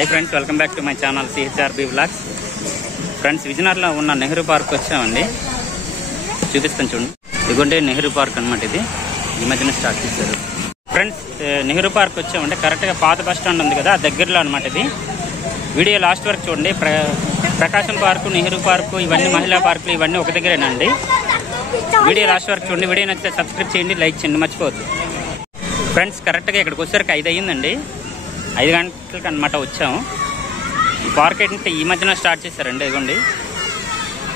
Hi friends, welcome back to my channel CHRB vlogs. Friends, విజయనగరంలో ఉన్న Nehru park వచ్చామండి. చూపిస్తాను చూడండి. ఇదిగోండి నెహ్రూ పార్క్ అనమాట. ఇది ఈ మధ్యన స్టార్ట్ చేశారు. ఫ్రెండ్స్, నెహ్రూ పార్క్ వచ్చామంటే కరెక్ట్గా పాత బస్ స్టాండ్ ఉంది కదా, ఆ దగ్గరలో అనమాట. ఇది వీడియో లాస్ట్ వరకు చూడండి. ప్రకాశం పార్కు, నెహ్రూ పార్కు, ఇవన్నీ మహిళా పార్కులు ఇవన్నీ ఒక దగ్గరేనండి. వీడియో లాస్ట్ వరకు చూడండి. వీడియో నచ్చితే సబ్స్క్రైబ్ చేయండి, లైక్ చేయండి, మర్చిపోవద్దు. ఫ్రెండ్స్, కరెక్ట్గా ఇక్కడికి వచ్చేసరికి 5 అయ్యిందండి. 5 గంటలకు అనమాట వచ్చాము. ఈ పార్క్ ఏంటంటే ఈ మధ్యన స్టార్ట్ చేశారండి. ఇదిగోండి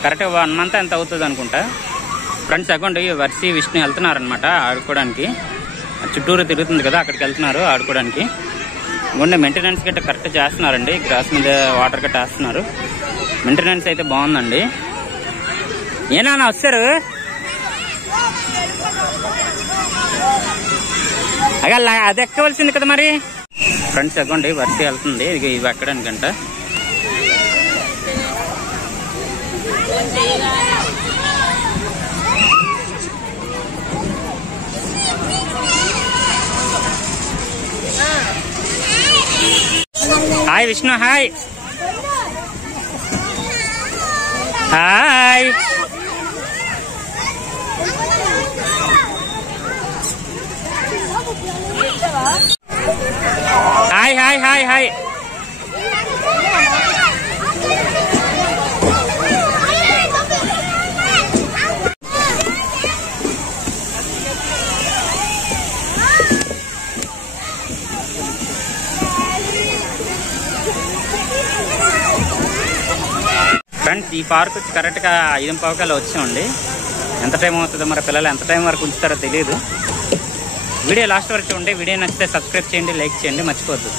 కరెక్ట్గా 1 మంత్ ఎంత అవుతుంది అనుకుంటా. ఫ్రెండ్స్, అగోండి వర్షి విష్ణు వెళ్తున్నారనమాట ఆడుకోవడానికి. చుట్టూరు తిరుగుతుంది కదా, అక్కడికి వెళ్తున్నారు ఆడుకోవడానికి. ఇదిగోండి మెయింటెనెన్స్ గట్ట కరెక్ట్ చేస్తున్నారండి. గ్రాస్ మీద వాటర్ గట్ట వేస్తున్నారు. మెయింటెనెన్స్ అయితే బాగుందండి. ఏనా వస్తారు అలా అది ఎక్కవలసింది కదా మరి. ఫ్రెండ్స్, అగోండి వర్షి వెళ్తుంది. ఇవి ఎక్కడానికంట. Hi Vishnu, hi hi. Hi hi hi hi. Friends, ఈ పార్క్ వచ్చి కరెక్ట్గా 5:15 వచ్చామండి. ఎంత టైం అవుతుందో మరి, పిల్లలు ఎంత టైం వరకు ఉంచుతారో తెలియదు. వీడియో లాస్ట్ వరకు చూడండి. వీడియో నచ్చితే సబ్స్క్రైబ్ చేయండి, లైక్ చేయండి, మర్చిపోవద్దు.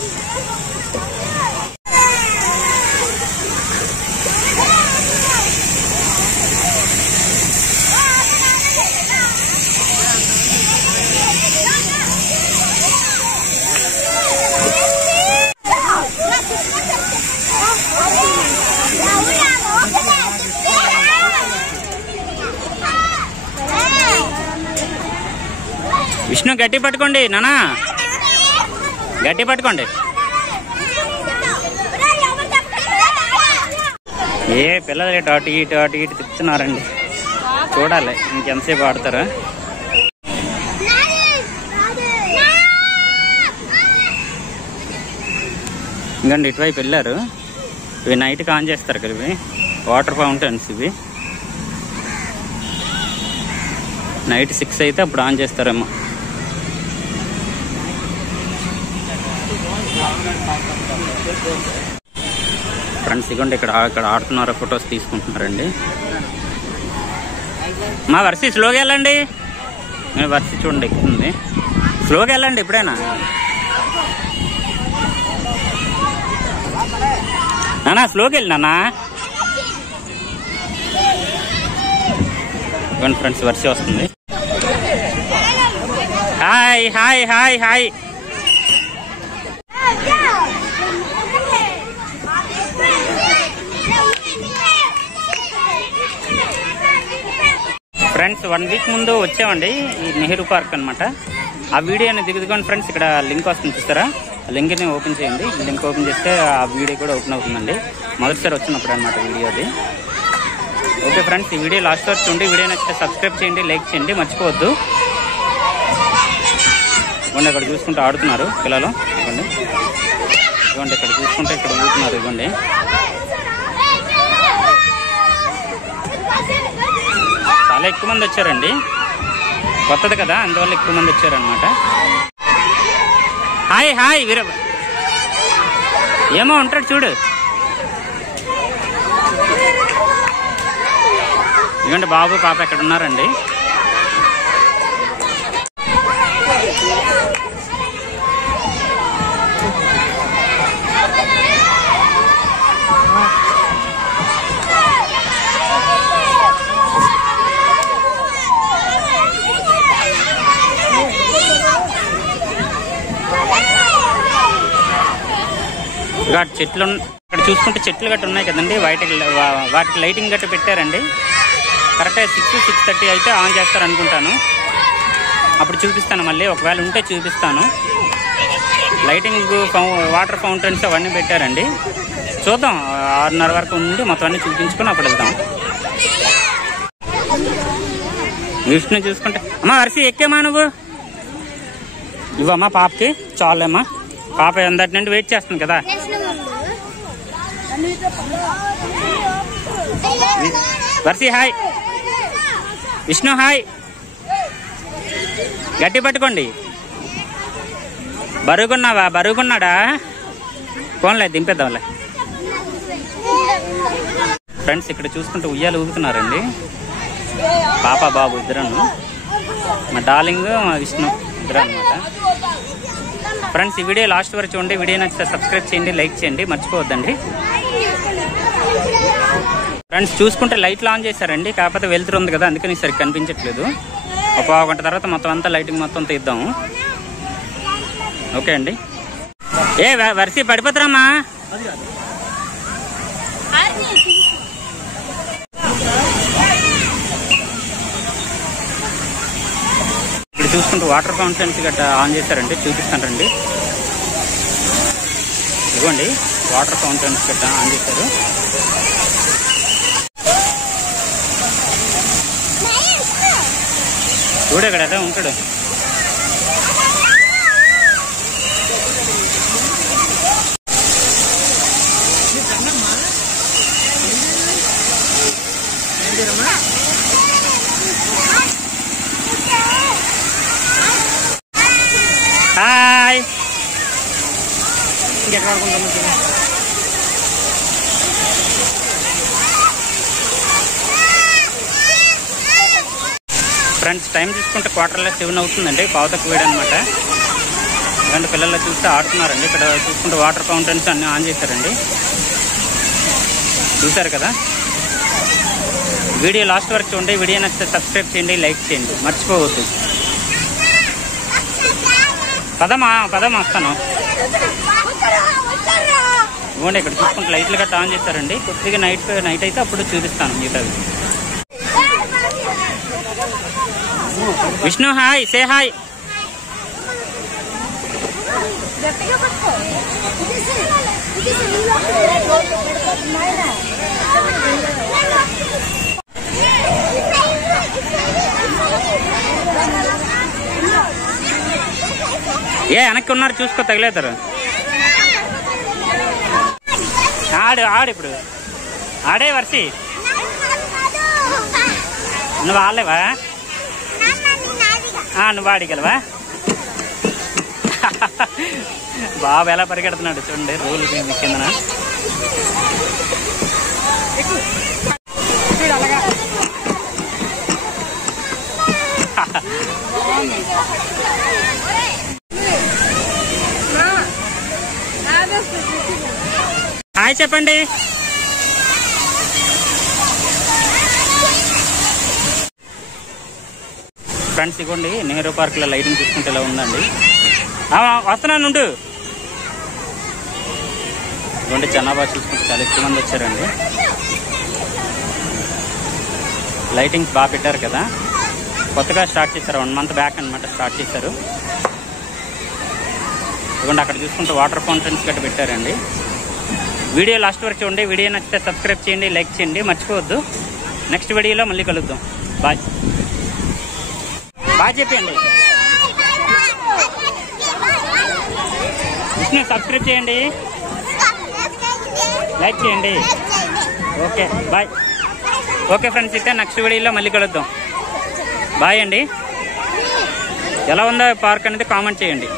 విష్ణు గట్టి పట్టుకోండి నానా, గట్టి పట్టుకోండి. ఏ పిల్లలు అటు ఇటు తిప్పుతున్నారండి. చూడాలి ఇంకెంతసేపు ఆడతారా. ఇంకండి ఇటువైపు వెళ్ళారు. ఇవి నైట్కి ఆన్ చేస్తారు కదా, ఇవి వాటర్ ఫౌంటైన్స్. ఇవి నైట్ 6 అయితే అప్పుడు ఆన్ చేస్తారేమో. ఫ్రెండ్స్, ఇగోండి ఇక్కడ ఆడుతున్నారు, ఫొటోస్ తీసుకుంటున్నారండి. మా వర్షి స్లోగా వెళ్ళండి. వర్షి చూడండి ఎక్కుతుంది. స్లోగా వెళ్ళండి ఎప్పుడైనా. నానా స్లోకి వెళ్ళి నానా. ఇవ్వండి ఫ్రెండ్స్, వర్షి వస్తుంది. Hi hi hi hi. Friends, 1 week ముందు వచ్చామండి ఈ నెహ్రూ పార్క్ అనమాట. ఆ వీడియోని దిగుదుకోండి ఫ్రెండ్స్. ఇక్కడ లింక్ వస్తుంది చూస్తారా, ఆ లింక్ని ఓపెన్ చేయండి. లింక్ ఓపెన్ చేస్తే ఆ వీడియో కూడా ఓపెన్ అవుతుందండి. మొదటిసారి వచ్చినప్పుడు అనమాట వీడియో అది. ఓకే ఫ్రెండ్స్, ఈ వీడియో లాస్ట్ వరకు చూడండి. వీడియో నచ్చితే సబ్స్క్రైబ్ చేయండి, లైక్ చేయండి, మర్చిపోవద్దు. ఇవ్వండి అక్కడ చూసుకుంటూ ఆడుతున్నారు పిల్లలు. ఇవ్వండి ఇవ్వండి ఇక్కడ చూసుకుంటే ఇక్కడ ఊరుతున్నారు. ఇవ్వండి చాలా ఎక్కువ మంది వచ్చారండి. కొత్తది కదా, అందువల్ల ఎక్కువ మంది వచ్చారనమాట. హాయ్ హాయ్ వీర, ఏమో ఉంటాడు చూడు. ఇవ్వండి బాబు పాప ఎక్కడ ఉన్నారండి. చెట్లు ఇక్కడ చూసుకుంటే చెట్లు గట్ట ఉన్నాయి కదండి. వాటికి లైటింగ్ గట్ట పెట్టారండి. కరెక్ట్గా 6-6:30 అయితే ఆన్ చేస్తారు అనుకుంటాను. అప్పుడు చూపిస్తాను మళ్ళీ, ఒకవేళ ఉంటే చూపిస్తాను. లైటింగ్ వాటర్ ఫౌంటైన్స్ అవన్నీ పెట్టారండి. చూద్దాం 6:30 వరకు ఉండి మొత్తం అన్ని చూపించుకొని అప్పుడు వెళ్దాం. విష్ణు చూసుకుంటే అమ్మా వర్షి ఎక్కేమా నువ్వు ఇవ్వమ్మా పాపకి చాలేమ్మా. పాప అందటి నుండి వెయిట్ చేస్తుంది కదా. Varshi hi, Vishnu hi. గట్టి పట్టుకోండి. బరుగున్నావా? బరుగున్నాడా? ఫోన్లే దింపేద్దాంలే. ఫ్రెండ్స్ ఇక్కడ చూసుకుంటే ఉయ్యాలు ఊగుతున్నారండి పాప బాబు ఇద్దరను. మా డార్లింగ్ మా విష్ణు ఇద్దరు అనమాట. ఫ్రెండ్స్ ఈ వీడియో లాస్ట్ వరకు చూడండి. వీడియో నచ్చితే సబ్స్క్రైబ్ చేయండి, లైక్ చేయండి, మర్చిపోవద్దండి. ఫ్రెండ్స్ చూసుకుంటే లైట్లు ఆన్ చేశారండి. కాకపోతే వెళ్తురు ఉంది కదా అందుకని సరిగ్గా కనిపించట్లేదు. ఒక గంట తర్వాత మొత్తం అంతా లైటింగ్ మొత్తం తీద్దాము. ఓకే అండి. ఏ వర్షి పడిపోతారమ్మా. ఇప్పుడు చూసుకుంటూ వాటర్ ఫౌంటైన్స్ గట్రా ఆన్ చేశారండి. చూపిస్తానండి. ఇదిగోండి వాటర్ ఫౌంటైన్స్ గట్రా ఆన్ చేశారు. చూడు ఇక్కడ అదే ఉంటాడు. హాయ్. ఇంకెక్కడ ఆడుకుంటాం. ఫ్రెండ్స్ టైం చూసుకుంటే 7:15 అవుతుందండి. పావుతకు వేడి అనమాట. ఎందుకంటే పిల్లలు చూస్తే ఆడుతున్నారండి. ఇక్కడ చూసుకుంటే వాటర్ ఫౌంటైన్స్ అన్ని ఆన్ చేశారండి. చూసారు కదా. వీడియో లాస్ట్ వరకు చూడండి. వీడియో నచ్చితే సబ్స్క్రైబ్ చేయండి, లైక్ చేయండి, మర్చిపోవద్దు. పదమా వస్తాను. ఇవ్వండి ఇక్కడ చూసుకుంటే లైట్లు గట్రా ఆన్ చేస్తారండి. కొద్దిగా నైట్ అయితే అప్పుడు చూపిస్తాను మిగతాది. Vishnu hi, say hi. ఏ వెనక్కి ఉన్నారు చూసుకో, తగిలేతారు. ఆడు ఇప్పుడు ఆడే వర్షి. నువ్వు ఆడలేవా? నువ్వు ఆడిగలవా? బాబు ఎలా పరిగెడుతున్నాడు చూడండి. రోలు కిందన. హాయ్ చెప్పండి. ఫ్రెండ్స్ ఇవ్వండి నెహ్రూ పార్క్ లో లైటింగ్ చూసుకుంటే ఇలా ఉందండి. వస్తున్నాను. ఇవ్వండి జనాభా చూసుకుంటే చాలా ఎక్కువ మంది వచ్చారండి. లైటింగ్స్ బాగా పెట్టారు కదా. కొత్తగా స్టార్ట్ చేశారు. 1 month బ్యాక్ అనమాట స్టార్ట్ చేశారు. ఇవ్వండి అక్కడ చూసుకుంటే వాటర్ ఫౌంటైన్స్ గట్రా పెట్టారండి. వీడియో లాస్ట్ వరకు చూడండి. వీడియో నచ్చితే సబ్స్క్రైబ్ చేయండి, లైక్ చేయండి, మర్చిపోవద్దు. నెక్స్ట్ వీడియోలో మళ్ళీ కలుద్దాం. బాయ్. బాగా చెప్పండి. విష్ణు సబ్స్క్రైబ్ చేయండి, లైక్ చేయండి. Okay bye. ఓకే ఫ్రెండ్స్ అయితే నెక్స్ట్ వీడియోలో మళ్ళీ కలుద్దాం. బాయ్ అండి. ఎలా ఉందో పార్క్ అనేది కామెంట్ చేయండి.